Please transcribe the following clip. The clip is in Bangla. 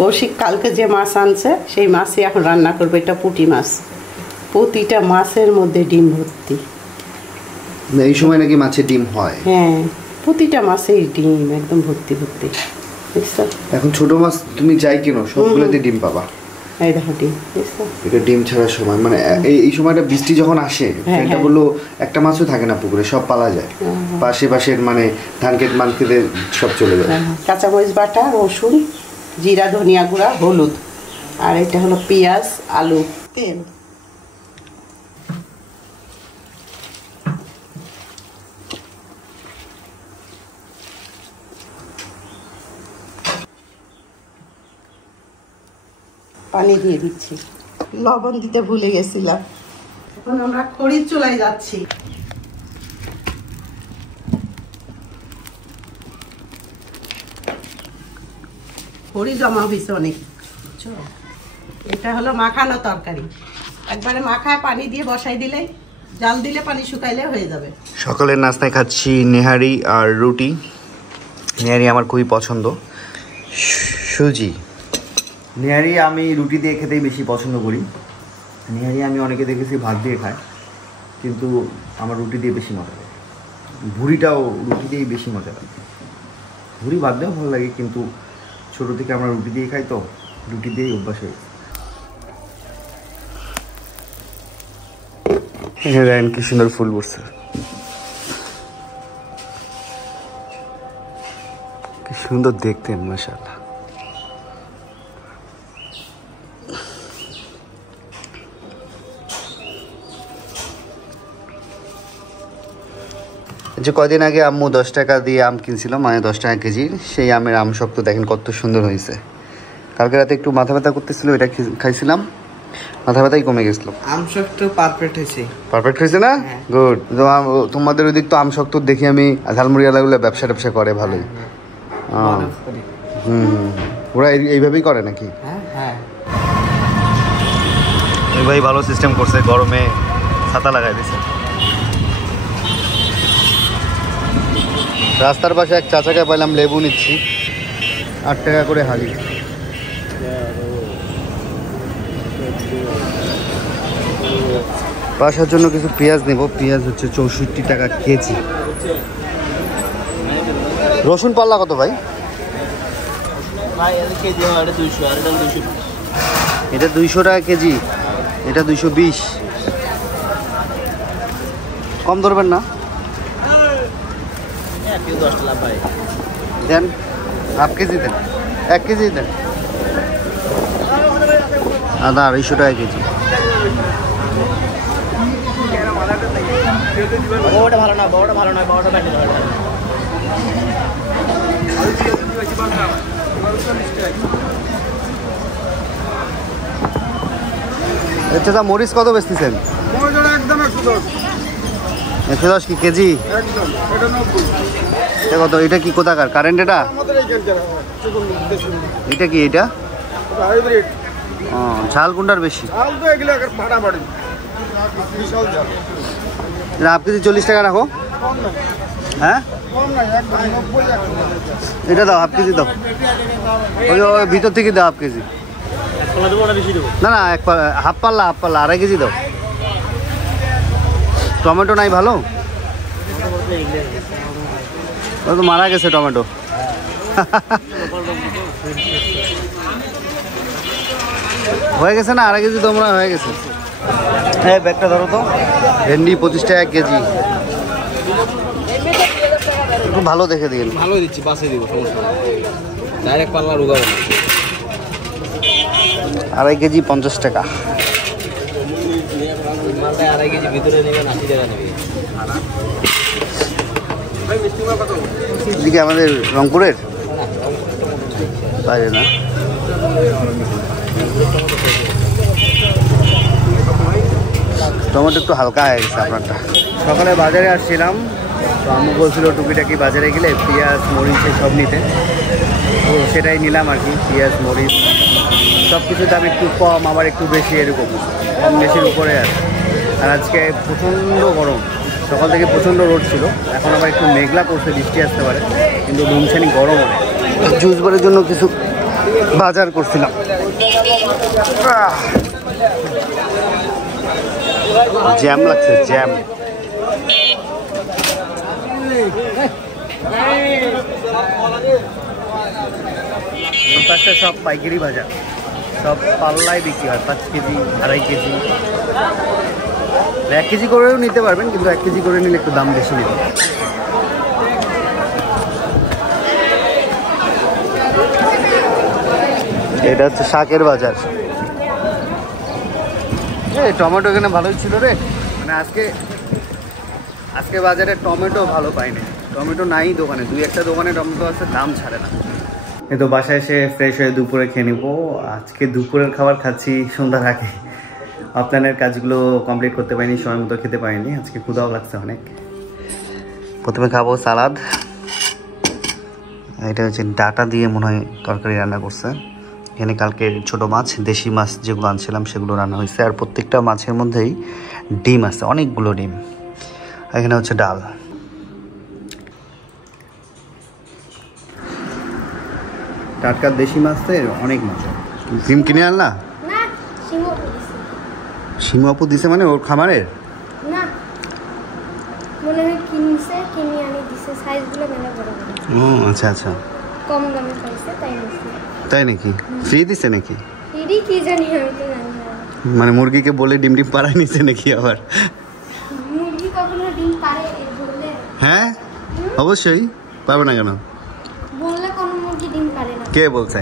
কৌশিক কালকে যে মাছ আনছে সেই মাছই এখন রান্না করবে। এটা পুঁটি মাছ, প্রতিটা মাছের মধ্যে ডিম ভর্তি। এই সময় নাকি মাছের ডিম হয়? হ্যাঁ, প্রতিটা মাছেই ডিম একদম ভর্তি ভর্তি। বুঝছো? এখন ছোট মাছ তুমি যাই কিনো সবগুলোতে ডিম পাবা। এই দেখো ডিম, বুঝছো? এটা ডিম ছাড়ার সময়, মানে এই সময়টা বৃষ্টি যখন আসে এটা বললো একটা মাছও থাকে না পুকুরে, সব পালা যায়। পাশের মানে ধান ক্ষেত মান খেতে সব চলে যায়। কাঁচামরিচ বাটা, রসুন, জিরা, ধনিয়া গুঁড়া, হলুদ, আর এটা হলো পেঁয়াজ, আলু, তেল। পানি দিয়ে দিচ্ছি, লবণ দিতে ভুলে গেছিলাম। এখন আমরা খড়ির চুলায় যাচ্ছি। খড়ি জমা হয়েছে অনেক। এটা হলো মাখানো তরকারি, একবারে মাখায় পানি দিয়ে বসাই দিলেই, জাল দিলে পানি শুকাইলে হয়ে যাবে। সকালের নাস্তায় খাচ্ছি নেহারি আর রুটি। নেহারি আমার খুবই পছন্দ। সুজি নেহারি আমি রুটি দিয়ে খেতেই বেশি পছন্দ করি। নেহারি আমি অনেকে দেখেছি ভাত দিয়ে খায়, কিন্তু আমার রুটি দিয়ে বেশি মজা লাগে। ভুড়িটাও রুটি দিয়েই বেশি মজা লাগে। ভুড়ি ভাত দিয়েও ভালো লাগে, কিন্তু ছোটো থেকে আমরা রুটি দিয়ে খাই, তো রুটি দিয়েই অভ্যাস হয়ে গেছে। কি সুন্দর ফুল পড়ছে, কি সুন্দর দেখতেন, মাশাআল্লাহ। যে কদিন আগে আম্মু 10 টাকা দিয়ে আম কিনছিল, মানে 10 টাকা কেজি। সেই আমের আম শক্ত দেখেন কত সুন্দর হয়েছে। কালকে রাতে একটু মাথা ব্যথা করতেছিল, এটা খাইছিলাম, মাথা ব্যথাই কমে গেছিল। আম শক্ত পারফেক্ট হয়েছে। পারফেক্ট হয়েছে না? গুড। তোমাদের ওই দিক তো আম শক্ত দেখি আমি, ঝালমুড়িওয়ালাগুলো ব্যবসা ট্যাবসা করে ভালোই। ওরা এইভাবেই করে নাকি? হ্যাঁ, এই ভাই ভালো সিস্টেম করছে, গরমে ছাতা লাগাই দিছে। রাস্তার পাশে এক চাচাকে পাইলাম, লেবু নিচ্ছি, 8 টাকা করে হালি। বাসার জন্য কিছু পেঁয়াজ নেব। পেঁয়াজ হচ্ছে 64 টাকা কেজি। রসুন পাল্লা কত ভাই? এটা 200 টাকা কেজি, এটা 220। কম ধরবেন না? দেন, হাফ কেজি দেন, 1 কেজি দেন। আদা 250 টাকা কেজি। ভালো না, বড়টা ভালো নয়, বড়টা বেশি ভালো। আচ্ছা, মরিচ কত বেচতেছেন? একদম 110 কি কেজি? এটা কত? এটা কি কোথাকার কারেন্ট? এটা কি? এটা ঝাল কোনটার বেশি? হাফ কেজি 40 টাকা রাখো। হ্যাঁ, এটা দাও, হাফ কেজি দাও। ওই ভিতর থেকে দাও হাফ কেজি। না না, হাফ পাল্লা, 2.5 কেজি দাও। টমেটো নাই ভালো? ও তো মারা গেছে টমেটো। হয়ে গেছে না? 2.5 কেজি তোমরা হয়ে গেছে। হ্যাঁ, ব্যাগটা ধরো তো। ভেন্ডি 25 টাকা কেজি। একটু ভালো দেখে দিন। ভালো দিচ্ছি, বাসে দিব, সমস্যা নেই। ডাইরেক্ট পাল্লা রুগাবো না। 2.5 কেজি 50 টাকা। 2.5 কেজি ভিতরে নেবেন, 80 টাকা নেবে। এদিকে আমাদের রংপুরের বাইরে না। টমেটো একটু হালকা হয়ে গেছে আপনারটা। সকালে বাজারে আসছিলাম, তো আম্মু বলছিল টুকিটাকি বাজারে গেলে পেঁয়াজ মরিচ সব নিতে, তো সেটাই নিলাম আর কি। পেঁয়াজ মরিচ সব কিছুর দাম একটু কম, আবার একটু বেশি, এরকম কম বেশির উপরে আছে। আর আজকে প্রচণ্ড গরম, সকাল থেকে প্রচণ্ড রোদ ছিল, এখন আবার একটু মেঘলা পড়ছে, বৃষ্টি আসতে পারে, কিন্তু ধুমছানি গরম অনেক। জুস বারের জন্য কিছু বাজার করছিলাম। জ্যাম লাগছে, জ্যাম। পাশে সব পাইকারি বাজার, সব পাল্লায় বিক্রি হয়, 5 কেজি 2.5 কেজি। 1 কেজি করেও নিতে পারবেন, কিন্তু 1 কেজি করে নিলে একটু দাম বেশি নেবে। এটা হচ্ছে শাকের বাজার। টমেটো এখানে ভালোই ছিল রে, মানে আজকে বাজারে টমেটো ভালো পাইনি। টমেটো নাই দোকানে, 2-1টা দোকানে টমেটো আছে, দাম ছাড়ে না। এই তো বাসায় এসে ফ্রেশ হয়ে দুপুরে খেয়ে নেবো। আজকে দুপুরের খাবার খাচ্ছি সন্ধ্যার আগে। অফলাইনের কাজগুলো কমপ্লিট করতে পারিনি, সময় মতো খেতে পারিনি। আজকে ক্ষুধাও লাগছে অনেক। প্রথমে খাবো সালাদ। এটা হচ্ছে ডাটা দিয়ে মনে হয় তরকারি রান্না করছে। এখানে কালকে ছোট মাছ, দেশি মাছ যেগুলো আনছিলাম সেগুলো রান্না হয়েছে। আর প্রত্যেকটা মাছের মধ্যেই ডিম আছে, অনেকগুলো ডিম। এখানে হচ্ছে ডাল। টাটকা দেশি মাছের অনেক মজা। ডিম কিনে আনলা? সিংহপু দিছে মানে ওর খামারের? না, মনে হয় কিনছে, কিনে আনি দিছে, সাইজগুলো মেলা বড় বড়। ও আচ্ছা আচ্ছা, কম দামে পাইছে তাই নিছে। তাই নাকি? ফ্রি দিছে নাকি? ফ্রি কি জানি, আমি তো জানি না। মানে মুরগিকে বলে ডিম পাড়ায় নিছে নাকি আবার? মুরগি কখনো ডিম পারে বললে? হ্যাঁ অবশ্যই, পারবে না কেন? বললে কোন মুরগি ডিম পারে না। কে বলছে?